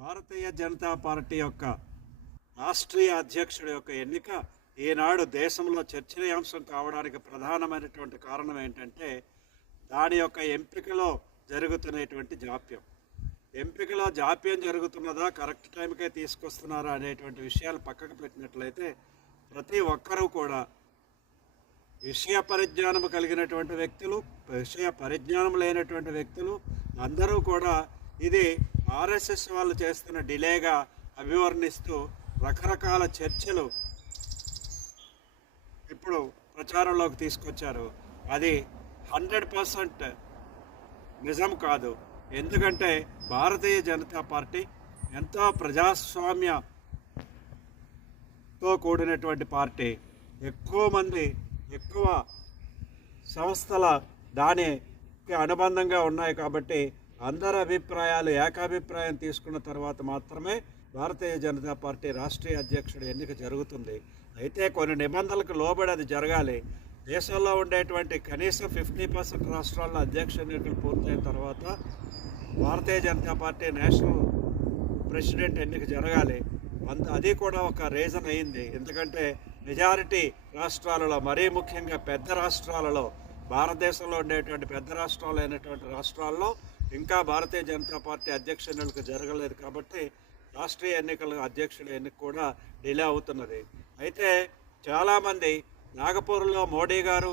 Bharatiya Janata party యొక్క రాష్ట్రీయ అధ్యక్షుడి యొక్క ఎన్నిక ఈనాడు దేశంలో చర్చనీయాంశం కావడానికి ప్రధానమైనటువంటి కారణం ఏంటంటే దాని యొక్క ఎంపికలో జరుగుతున్నటువంటి జాప్యం. ఎంపికలో జాప్యం జరుగుతున్నదా, కరెక్ట్ టైంకే తీసుకొస్తున్నారా అనేటువంటి విషయాలు పక్కకు పెట్టినట్లయితే ప్రతి ఒక్కరూ కూడా విషయ పరిజ్ఞానం కలిగినటువంటి వ్యక్తులు, విషయ పరిజ్ఞానం లేనటువంటి వ్యక్తులు అందరూ కూడా ఇది ఆర్ఎస్ఎస్ వాళ్ళు చేస్తున్న డిలేగా అభివర్ణిస్తూ రకరకాల చర్చలు ఇప్పుడు ప్రచారంలోకి తీసుకొచ్చారు. అది 100% నిజం కాదు. ఎందుకంటే భారతీయ జనతా పార్టీ ఎంతో ప్రజాస్వామ్యంతో కూడినటువంటి పార్టీ. ఎక్కువ మంది, ఎక్కువ సంస్థల దానికి అనుబంధంగా ఉన్నాయి కాబట్టి అందరి అభిప్రాయాలు ఏకాభిప్రాయం తీసుకున్న తర్వాత మాత్రమే భారతీయ జనతా పార్టీ రాష్ట్రీయ అధ్యక్షుడి ఎన్నిక జరుగుతుంది. అయితే కొన్ని నిబంధనలకు లోబడి అది జరగాలి. దేశంలో ఉండేటువంటి కనీసం 50% రాష్ట్రాల్లో అధ్యక్ష ఎన్నికలు పూర్తయిన తర్వాత Bharatiya Janata party national president ఎన్నిక జరగాలి. అది కూడా ఒక రీజన్ అయింది. ఎందుకంటే మెజారిటీ రాష్ట్రాలలో, మరీ ముఖ్యంగా పెద్ద రాష్ట్రాలలో, భారతదేశంలో ఉండేటువంటి పెద్ద రాష్ట్రాలు అయినటువంటి రాష్ట్రాల్లో ఇంకా భారతీయ జనతా పార్టీ అధ్యక్ష ఎన్నికలు జరగలేదు కాబట్టి రాష్ట్రీయ ఎన్నికల అధ్యక్షుల ఎన్నిక కూడా డిలే అవుతున్నది. అయితే చాలామంది నాగపూర్లో మోడీ గారు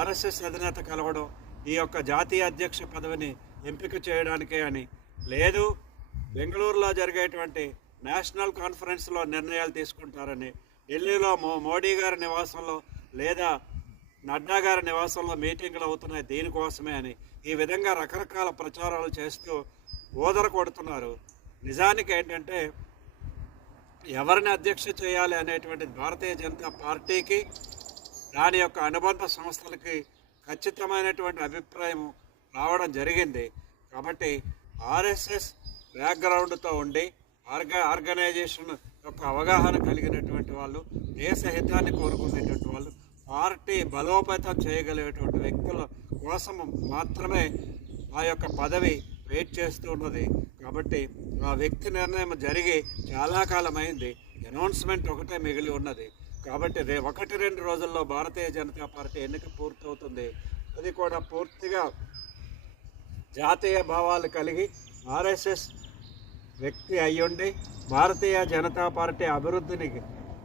ఆర్ఎస్ఎస్ అధినేత కలవడం ఈ యొక్క జాతీయ అధ్యక్ష పదవిని ఎంపిక చేయడానికే అని, లేదు బెంగళూరులో జరిగేటువంటి నేషనల్ కాన్ఫరెన్స్లో నిర్ణయాలు తీసుకుంటారని, ఢిల్లీలో మోడీ గారి నివాసంలో లేదా నడ్డా గారి నివాసంలో మీటింగులు అవుతున్నాయి దీనికోసమే అని, ఈ విధంగా రకరకాల ప్రచారాలు చేస్తూ ఓదర కొడుతున్నారు. నిజానికి ఏంటంటే ఎవరిని అధ్యక్ష చేయాలి అనేటువంటిది భారతీయ జనతా పార్టీకి, దాని యొక్క అనుబంధ సంస్థలకి ఖచ్చితమైనటువంటి అభిప్రాయం రావడం జరిగింది. కాబట్టి ఆర్ఎస్ఎస్ బ్యాక్గ్రౌండ్తో ఉండి ఆర్గనైజేషన్ యొక్క అవగాహన కలిగినటువంటి వాళ్ళు, దేశ హితాన్ని కోరుకునేటువంటి వాళ్ళు, పార్టీ బలోపేతం చేయగలిగేటువంటి వ్యక్తుల కోసం మాత్రమే ఆ యొక్క పదవి వెయిట్ చేస్తూ ఉన్నది. కాబట్టి ఆ వ్యక్తి నిర్ణయం జరిగి చాలా కాలమైంది. అనౌన్స్మెంట్ ఒకటే మిగిలి ఉన్నది. కాబట్టి 1-2 రోజుల్లో భారతీయ జనతా పార్టీ ఎన్నిక పూర్తవుతుంది. అది కూడా పూర్తిగా జాతీయ భావాలు కలిగి ఆర్ఎస్ఎస్ వ్యక్తి అయ్యుండి భారతీయ జనతా పార్టీ అభివృద్ధిని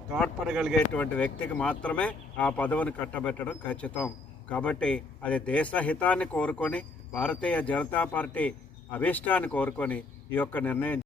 తోడ్పడగలిగేటువంటి వ్యక్తికి మాత్రమే ఆ పదవిని కట్టబెట్టడం ఖచ్చితం. కాబట్టి అది దేశ హితాన్ని కోరుకొని, భారతీయ జనతా పార్టీ అభీష్టాన్ని కోరుకొని ఈ యొక్క నిర్ణయం